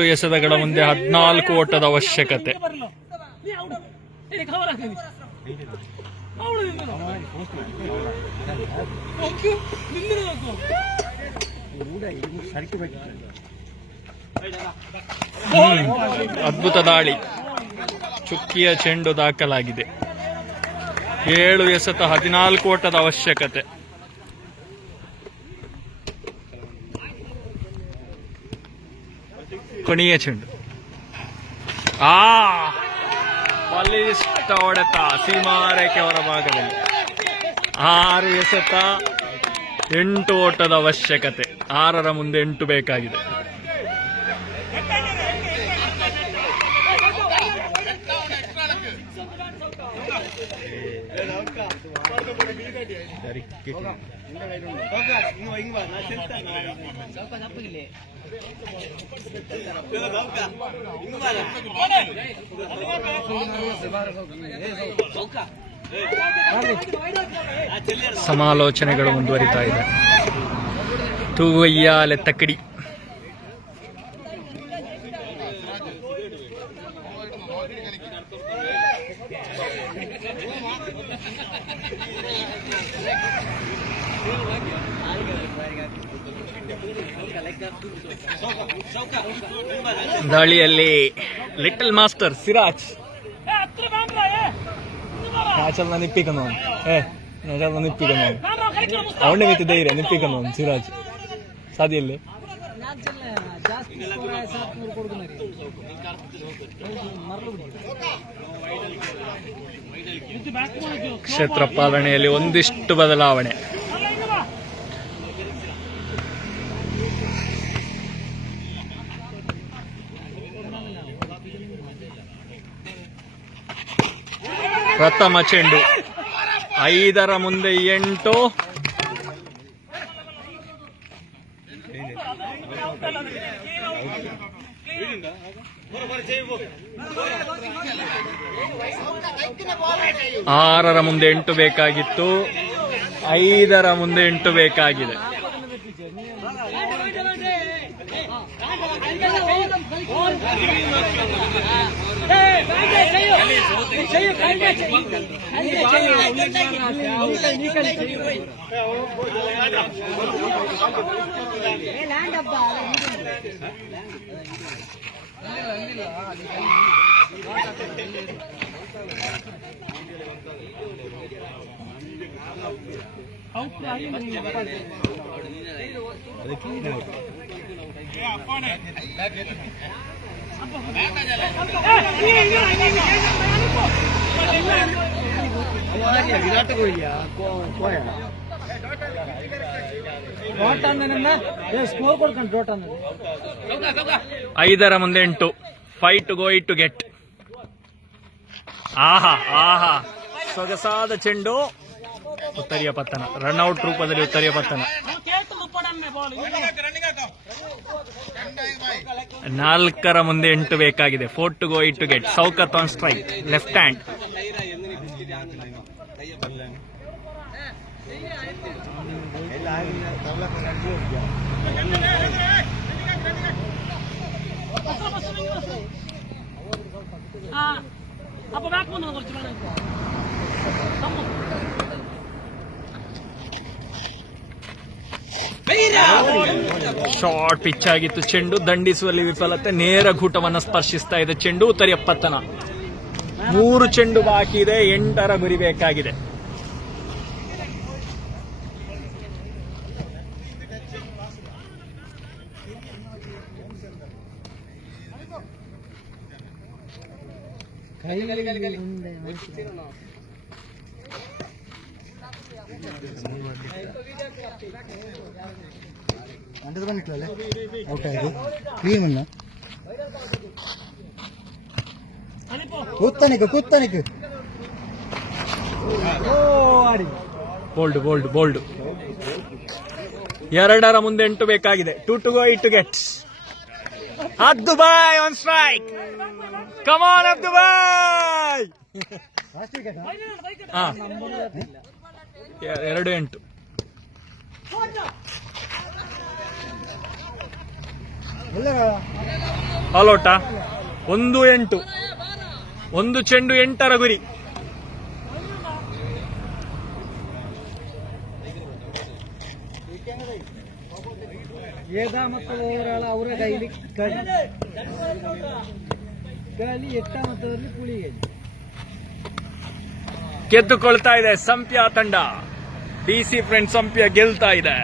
8 ಎಸೆತಗಳ ಮುಂದೆ 14 ಓಟದ ಅವಶ್ಯಕತೆ. ಅದ್ಭುತ ದಾಳಿ, ಚುಕ್ಕಿಯ ಚೆಂಡು ದಾಖಲಾಗಿದೆ. 7 ಎಸೆತ 14 ಓಟದ ಅವಶ್ಯಕತೆ. ಕೊನೆಯ ಚೆಂಡು, ಬಲಿಷ್ಠ ಹೊಡೆತ ಸೀಮಾರೇಖೆ ಹೊರಭಾಗದಲ್ಲಿ. 6 ಎಸೆತ 8 ಓಟದ ಅವಶ್ಯಕತೆ. 6ರ ಮುಂದೆ 8 ಬೇಕಾಗಿದೆ. ಸಮಾಲೋಚನೆಗಳು ಮುಂದುವರಿತಾ ಇದೆ. ತೂವಯ್ಯಾಲೆ ತಕ್ಕಡಿ. ದಾಳಿಯಲ್ಲಿ ಲಿಟಲ್ ಮಾಸ್ಟರ್ ಸಿರಾಜ್ ನಿಪ್ಪಿಕನು ಅವನೇ ಮಿತಿ ಧೈರ್ಯ ನಿಪ್ಪಿಕನು ಸಿರಾಜ್ ಸಾದಿಯಲ್ಲಿ ಕ್ಷೇತ್ರ ಪಾಲನೆಯಲ್ಲಿ ಒಂದಿಷ್ಟು ಬದಲಾವಣೆ. ಪ್ರಥಮ ಚೆಂಡು 5ರ ಮುಂದೆ 8. ಆರರ ಮುಂದೆ 8 ಬೇಕಾಗಿತ್ತು, 5ರ ಮುಂದೆ 8 ಬೇಕಾಗಿದೆ. ವಿರಾಟ್ ಕೊಹ್ಲಿಯ ಸ್ಕೋರ್ ಕೊಡ್ಕೊಂಡು ಡೋಟ್ ಅನ್ನೋದು 5ರ ಮುಂದೆ 8. 5 to go, 8 to get. ಆಹಾ ಆಹಾ, ಸೊಗಸಾದ ಚೆಂಡು. ಉತ್ತರಿಯ ಪತನ, ರನ್ಔಟ್ ರೂಪದಲ್ಲಿ ಉತ್ತರಿಯ ಪತನ. 4ರ ಮುಂದೆ 8 ಬೇಕಾಗಿದೆ. 4 to go, 8 to get. Saukat on strike, left hand. Short pitch ಆಗಿತ್ತು ಚೆಂಡು, ದಂಡಿಸುವಲ್ಲಿ ವಿಫಲತೆ. ನೇರ ಗೂಟವನ್ನು ಸ್ಪರ್ಶಿಸ್ತಾ ಇದೆ ಚೆಂಡು. ಉತ್ತರಿಯ ಪತನ. 3 ಚೆಂಡು ಬಾಕಿ ಇದೆ, 8ರ ಗುರಿ ಬೇಕಾಗಿದೆ. ಕೂತ್ತನಿಗೆ ಬೋಲ್ಡ್ ಬೋಲ್ಡ್ ಬೋಲ್ಡ್. 2ರ ಮುಂದೆ 8 ಬೇಕಾಗಿದೆ. 2 to go, 8 to get. Abdubai on strike. Come on, Abdubai. 2-8. ಆಲೋಟ 1-8 ಒಂದು ಚೆಂಡು 8ರ ಗುರಿ. ಏದ ಮತ್ತು ಓವರಾಲ್ ಅವರ ಕೈಲಿ ಗಾಲಿ ಎಟ್ಟ ಮತ್ತು ಪುಳಿಗೆ ಗೆದ್ದುಕೊಳ್ತಾ ಇದೆ ಸಂಪ್ಯ ತಂಡ. ಡಿಸಿ ಫ್ರೆಂಡ್ ಸಂಪ್ಯ ಗೆಲ್ತಾ ಇದೆ.